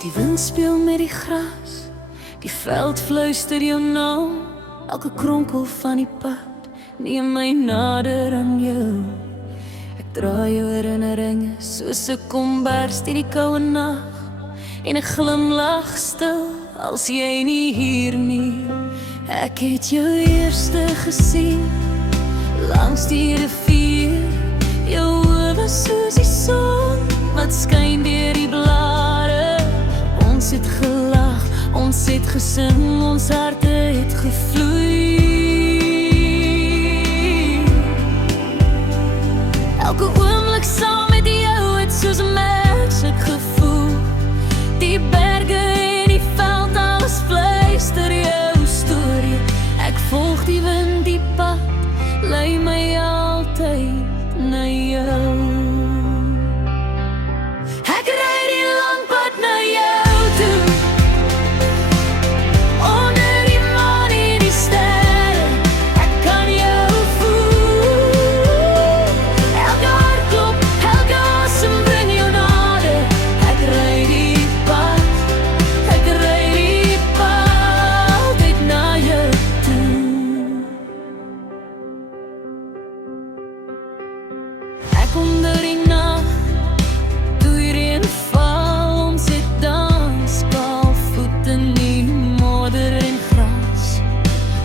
Die wind speel met die gras, die veld fluister jou naam. Elke kronkel van die pad neem my nader aan jou. Ek dra jou herinneringe soos 'n kombers deur die koue nag, en 'n glimlag stil als jy nie hier nie. Ek het jou eerste gesien langs die rivier, jou oë soos die son wat skyn deur die blare. Ons het gelag, ons het gesing, ons harte het gevloei. Elke oomblik saam met jou het soos 'n magic gevoel. Die berge en die veld, alles fluister jou storie. Ek volg die wind, die pad lei my altyd na jou. Ek ry die lang pad na jou toe, onder die maan en die sterre. Ek kan jou voel, elke hartklop, elke asem bring jou nader. Ek ry die pad altyd na jou toe. Ek onder die nag, toe die reën val, ons het dans, barvoet in die modder en gras.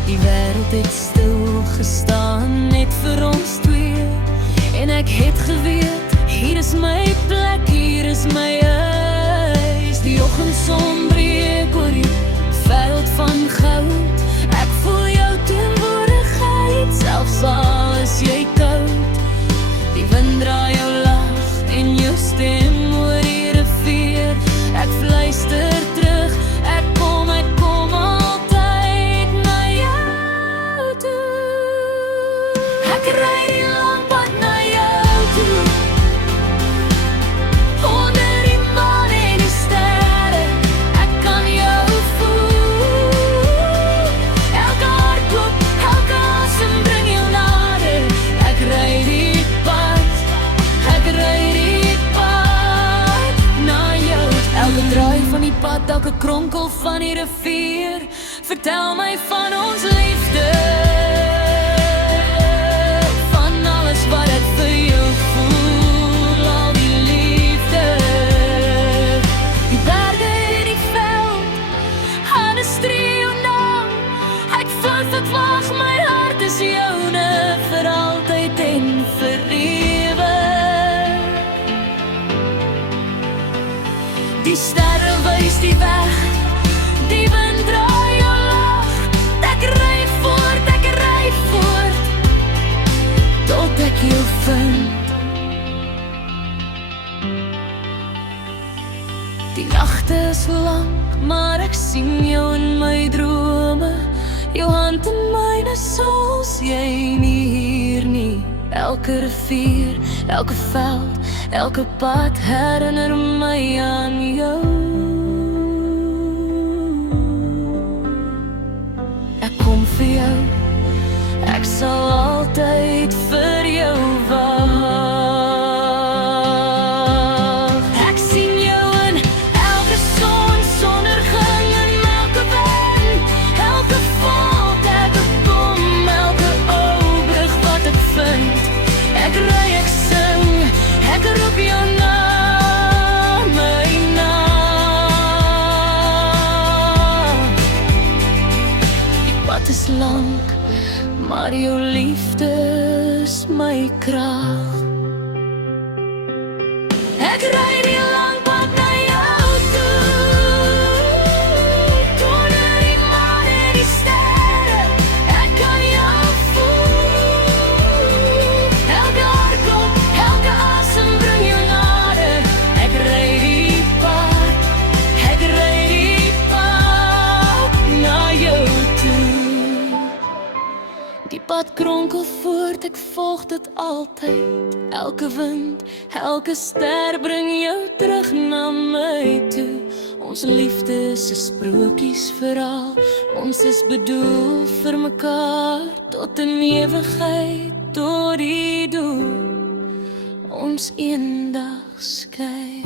Die wêreld het stil gestaan, net vir ons twee. En ek het geweet, hier is my plek, hier is my huis. Die oggendson breek oor die veld van goud. Ek voel jou teenwoordigheid, selfs al is jy koud. Die wind draai jou lach en jou stem oor die rivier. Ek fluister terug, ek kom altyd na jou toe. Ek ry die lang pad na jou toe, onder die maan en die sterre. Ek kan jou voel, elke hartklop, elke asem bring jou nader. Ek ry die pad na jou. Elke draai van die pad, elke kronkel van die rivier, vertel my van ons liefde, van alles wat ek vir jou voel, al die liefde. Die berge en die veld, alles tree jou naam. Ek wag, my hart is joune, vir altyd en vir ewig. Die sterre wys die weg, die wind draai jou lach. Ek ry voort, tot ek jou vind. Die nagte is lang, maar ek sien jou in my drome. Jou hand in myne soos jy nie hier nie. Elke rivier, elke veld, elke pad herinner my aan jou. Ek kom vir jou, ek sal altyd vir jou wag. Ek sien jou in elke sonsondergang, in elke wind, elke valt, elke kom, elke ou brug wat ek vind. Ek ry, ek sing, ek roep jou naam, my naam. Die pad is lang, maar jou liefde is my krag. Ek ry die lang pad na jou toe, onder die maan en die sterre. Ek kan jou voel, elke hartklop, elke asem bring jou nader. Ek ry die pad na jou toe. Die pad kronkel voort, ek volg dit altyd. Elke wind, elke ster bring jou terug na my toe. Ons liefde is 'n sprokiesverhaal, ons is bedoel vir mekaar, tot in ewigheid, tot die doel ons eendag skei.